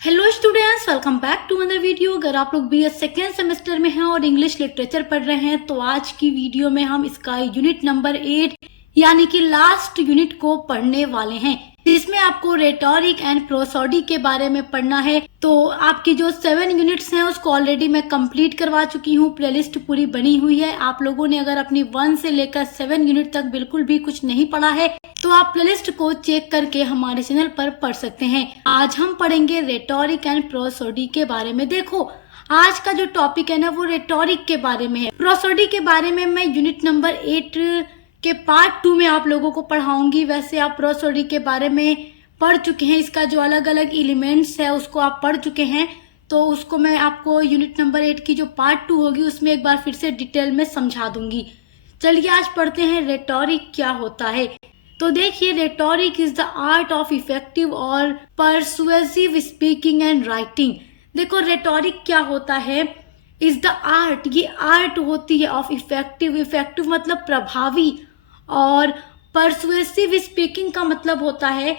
Hello students, welcome back to another video. अगर आप लोग बीए सेकेंड सेमेस्टर में हैं और इंग्लिश लिटरेचर पढ़ रहे हैं तो आज की वीडियो में हम इसका यूनिट नंबर 8 यानी कि लास्ट यूनिट को पढ़ने वाले हैं, जिसमें आपको रेटोरिक एंड प्रोसोडी के बारे में पढ़ना है। तो आपकी जो 7 यूनिट्स हैं उसको ऑलरेडी मैं कंप्लीट करवा चुकी हूँ, प्लेलिस्ट पूरी बनी हुई है। आप लोगों ने अगर अपनी 1 से लेकर 7 यूनिट तक बिल्कुल भी कुछ नहीं पढ़ा है तो आप प्लेलिस्ट को चेक करके हमारे चैनल पर पढ़ सकते हैं। आज हम पढ़ेंगे रेटोरिक एंड प्रोसोडी के बारे में। देखो, आज का जो टॉपिक है ना वो रेटोरिक के बारे में है। प्रोसोडी के बारे में मैं यूनिट नंबर 8 के पार्ट 2 में आप लोगों को पढ़ाऊंगी। वैसे आप प्रोसोडी के बारे में पढ़ चुके हैं, इसका जो अलग अलग एलिमेंट्स है उसको आप पढ़ चुके हैं, तो उसको मैं आपको यूनिट नंबर 8 की जो पार्ट 2 होगी उसमें एक बार फिर से डिटेल में समझा दूंगी। चलिए आज पढ़ते हैं रेटोरिक क्या होता है। तो देखिए, rhetoric is the art of effective और परसुएसिव स्पीकिंग एंड राइटिंग। देखो, रेटोरिक क्या होता है, इज द आर्ट, ये आर्ट होती है ऑफ इफेक्टिव। इफेक्टिव मतलब प्रभावी, और परसुएसिव स्पीकिंग का मतलब होता है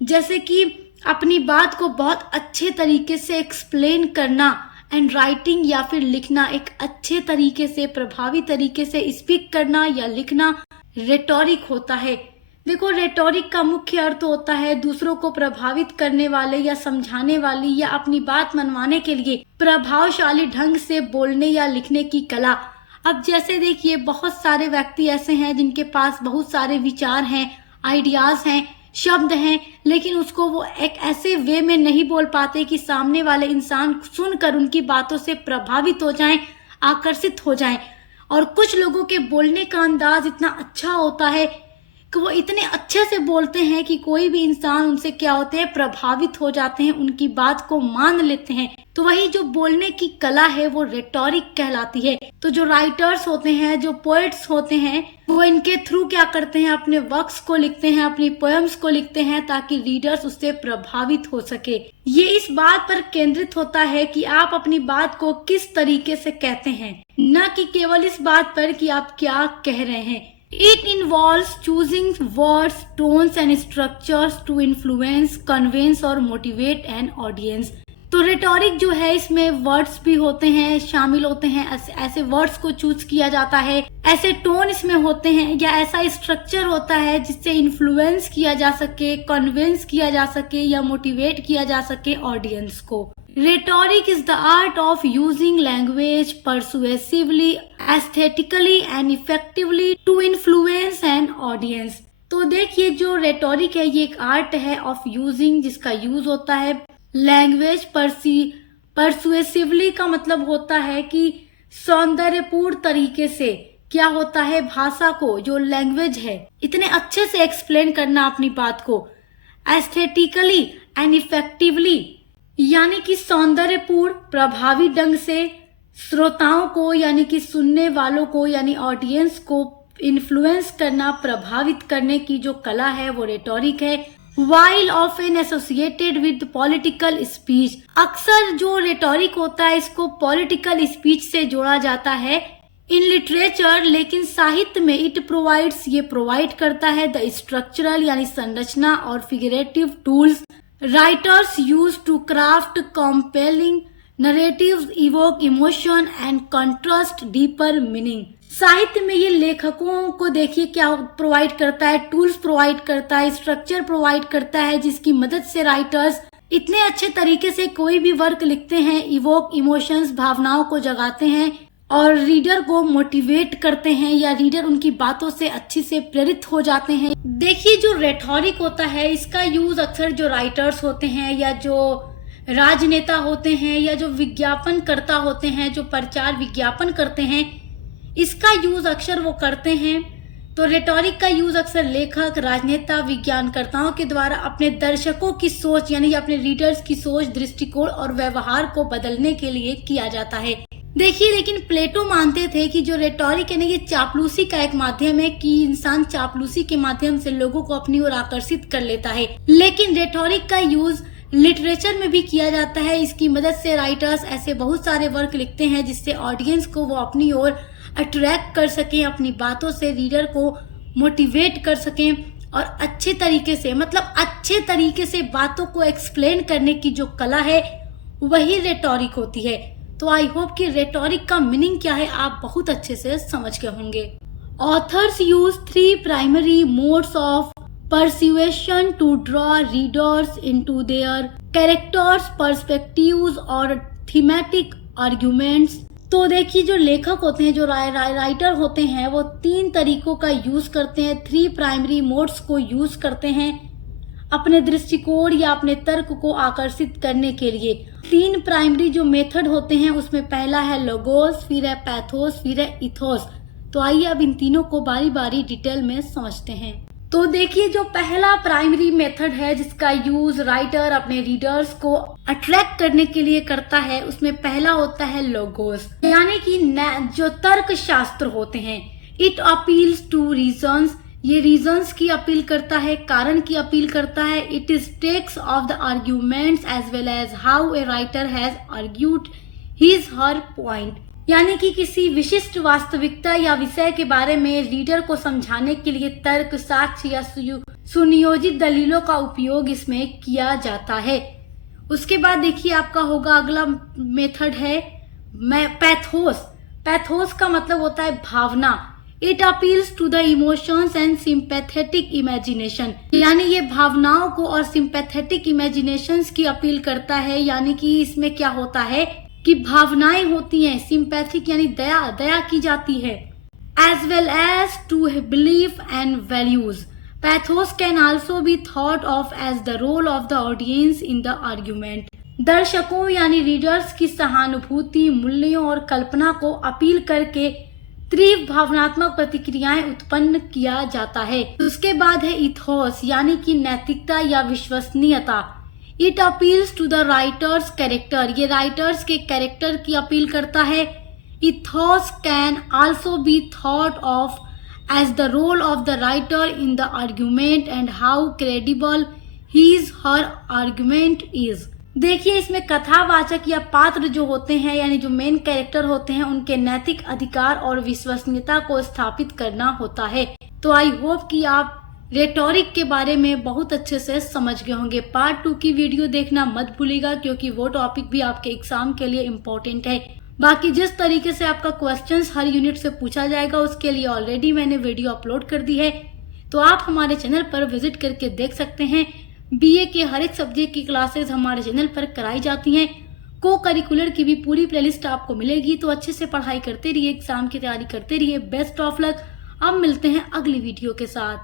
जैसे कि अपनी बात को बहुत अच्छे तरीके से एक्सप्लेन करना, एंड राइटिंग या फिर लिखना, एक अच्छे तरीके से प्रभावी तरीके से स्पीक करना या लिखना रेटोरिक होता है। देखो, रेटोरिक का मुख्य अर्थ होता है दूसरों को प्रभावित करने वाले या समझाने वाली या अपनी बात मनवाने के लिए प्रभावशाली ढंग से बोलने या लिखने की कला। अब जैसे देखिए, बहुत सारे व्यक्ति ऐसे हैं जिनके पास बहुत सारे विचार हैं, आइडियाज हैं, शब्द हैं, लेकिन उसको वो एक ऐसे वे में नहीं बोल पाते कि सामने वाले इंसान सुनकर उनकी बातों से प्रभावित हो जाएं, आकर्षित हो जाएं। और कुछ लोगों के बोलने का अंदाज इतना अच्छा होता है कि वो इतने अच्छे से बोलते हैं कि कोई भी इंसान उनसे क्या होते हैं, प्रभावित हो जाते हैं, उनकी बात को मान लेते हैं। तो वही जो बोलने की कला है वो रेटोरिक कहलाती है। तो जो राइटर्स होते हैं, जो पोएट्स होते हैं, वो इनके थ्रू क्या करते हैं, अपने वर्क्स को लिखते हैं, अपनी पोएम्स को लिखते हैं ताकि रीडर्स उससे प्रभावित हो सके। ये इस बात पर केंद्रित होता है कि आप अपनी बात को किस तरीके से कहते हैं, न कि केवल इस बात पर कि आप क्या कह रहे हैं। It involves choosing words, tones and structures to influence, convince और motivate an audience। तो रेटोरिक जो है इसमें वर्ड्स भी होते हैं, शामिल होते हैं। ऐसे वर्ड्स को चूज किया जाता है, ऐसे टोन इसमें होते हैं या ऐसा स्ट्रक्चर होता है जिससे इन्फ्लुएंस किया जा सके, कन्विंस किया जा सके या मोटिवेट किया जा सके ऑडियंस को। Rhetoric is the art of using language persuasively, aesthetically and effectively to influence an audience। तो देखिए, जो रेटोरिक है ये एक आर्ट है ऑफ यूजिंग, जिसका यूज होता है लैंग्वेज परसुएसिवली का मतलब होता है कि सौंदर्यपूर्ण तरीके से क्या होता है, भाषा को, जो लैंग्वेज है, इतने अच्छे से एक्सप्लेन करना अपनी बात को। एस्थेटिकली एंड इफेक्टिवली यानी कि सौंदर्यपूर्ण प्रभावी ढंग से श्रोताओं को यानी कि सुनने वालों को यानी ऑडियंस को इन्फ्लुएंस करना, प्रभावित करने की जो कला है वो रेटोरिक है। While often associated with political speech, अक्सर जो रेटोरिक होता है इसको पॉलिटिकल स्पीच से जोड़ा जाता है इन लिटरेचर, लेकिन साहित्य में इट प्रोवाइड्स, ये प्रोवाइड करता है द स्ट्रक्चरल यानी संरचना और figurative tools writers used to craft compelling narratives, evoke emotion and contrast deeper meaning। साहित्य में ये लेखकों को देखिए क्या प्रोवाइड करता है, टूल्स प्रोवाइड करता है, स्ट्रक्चर प्रोवाइड करता है, जिसकी मदद से राइटर्स इतने अच्छे तरीके से कोई भी वर्क लिखते हैं, इवोक इमोशंस, भावनाओं को जगाते हैं और रीडर को मोटिवेट करते हैं या रीडर उनकी बातों से अच्छी से प्रेरित हो जाते हैं। देखिए, जो रेटोरिक होता है इसका यूज अक्सर जो राइटर्स होते हैं या जो राजनेता होते हैं या जो विज्ञापन करता होते हैं, जो प्रचार विज्ञापन करते हैं, इसका यूज अक्सर वो करते हैं। तो रेटोरिक का यूज अक्सर लेखक, राजनेता, विज्ञानकर्ताओं के द्वारा अपने दर्शकों की सोच यानी अपने रीडर्स की सोच, दृष्टिकोण और व्यवहार को बदलने के लिए किया जाता है। देखिए, लेकिन प्लेटो मानते थे कि जो रेटोरिक है ना ये चापलूसी का एक माध्यम है, कि इंसान चापलूसी के माध्यम से लोगों को अपनी ओर आकर्षित कर लेता है। लेकिन रेटोरिक का यूज लिटरेचर में भी किया जाता है। इसकी मदद से राइटर्स ऐसे बहुत सारे वर्क लिखते हैं जिससे ऑडियंस को वो अपनी ओर अट्रैक्ट कर सकें, अपनी बातों से रीडर को मोटिवेट कर सकें और अच्छे तरीके से, मतलब अच्छे तरीके से बातों को एक्सप्लेन करने की जो कला है वही रेटोरिक होती है। तो आई होप कि रेटोरिक का मीनिंग क्या है आप बहुत अच्छे से समझ गए होंगे। Authors use 3 primary modes of persuasion to draw readers into their characters, perspectives और thematic arguments। तो देखिए जो लेखक होते हैं, जो राइटर होते हैं, वो 3 तरीकों का यूज करते हैं, 3 प्राइमरी मोड्स को यूज करते हैं अपने दृष्टिकोण या अपने तर्क को आकर्षित करने के लिए। 3 प्राइमरी जो मेथड होते हैं उसमें पहला है लोगोस, फिर है पैथोस, फिर है इथोस। तो आइए अब इन तीनों को बारी बारी डिटेल में समझते हैं। तो देखिए जो पहला प्राइमरी मेथड है जिसका यूज राइटर अपने रीडर्स को अट्रैक्ट करने के लिए करता है, उसमें पहला होता है लोगोस, यानी कि जो तर्क शास्त्र होते हैं। इट अपील्स टू रीजंस, ये रीजंस की अपील करता है, कारण की अपील करता है। It is takes of the arguments as well as how a writer has argued his her point, यानी कि किसी विशिष्ट वास्तविकता या विषय के बारे में रीडर को समझाने के लिए तर्क, साक्ष्य या सुनियोजित दलीलों का उपयोग इसमें किया जाता है। उसके बाद देखिए आपका होगा अगला मेथड है पैथोस। पैथोस का मतलब होता है भावना। It appeals to the emotions and sympathetic imagination, यानी ये भावनाओं को और सिंपैथेटिक इमेजिनेशंस की अपील करता है। यानी कि इसमें क्या होता है कि भावनाएं होती हैं, सिंपैथिक यानी दया की जाती है, as well as to belief and values. Pathos can also be thought of as the role of the audience in the argument. दर्शकों यानी रीडर्स की सहानुभूति, मूल्यों और कल्पना को अपील करके तीव्र भावनात्मक प्रतिक्रियाएं उत्पन्न किया जाता है। उसके बाद है इथोस, यानी कि नैतिकता या विश्वसनीयता। It appeals to the writer's character, ये राइटर्स के कैरेक्टर की अपील करता है। Ethos can also be thought of as the role of the writer in the argument and how credible his her argument is. देखिए इसमें कथावाचक या पात्र जो होते हैं, यानी जो मेन कैरेक्टर होते हैं, उनके नैतिक अधिकार और विश्वसनीयता को स्थापित करना होता है। तो आई होप कि आप रेटोरिक के बारे में बहुत अच्छे से समझ गए होंगे। पार्ट 2 की वीडियो देखना मत भूलिएगा क्योंकि वो टॉपिक भी आपके एग्जाम के लिए इम्पोर्टेंट है। बाकी जिस तरीके से आपका क्वेश्चंस हर यूनिट से पूछा जाएगा उसके लिए ऑलरेडी मैंने वीडियो अपलोड कर दी है, तो आप हमारे चैनल पर विजिट करके देख सकते हैं। बीए के हर एक सब्जेक्ट की क्लासेस हमारे चैनल पर कराई जाती हैं। को करिकुलर की भी पूरी प्लेलिस्ट आपको मिलेगी। तो अच्छे से पढ़ाई करते रहिए, एग्जाम की तैयारी करते रहिए। Best of luck. अब मिलते हैं अगली वीडियो के साथ।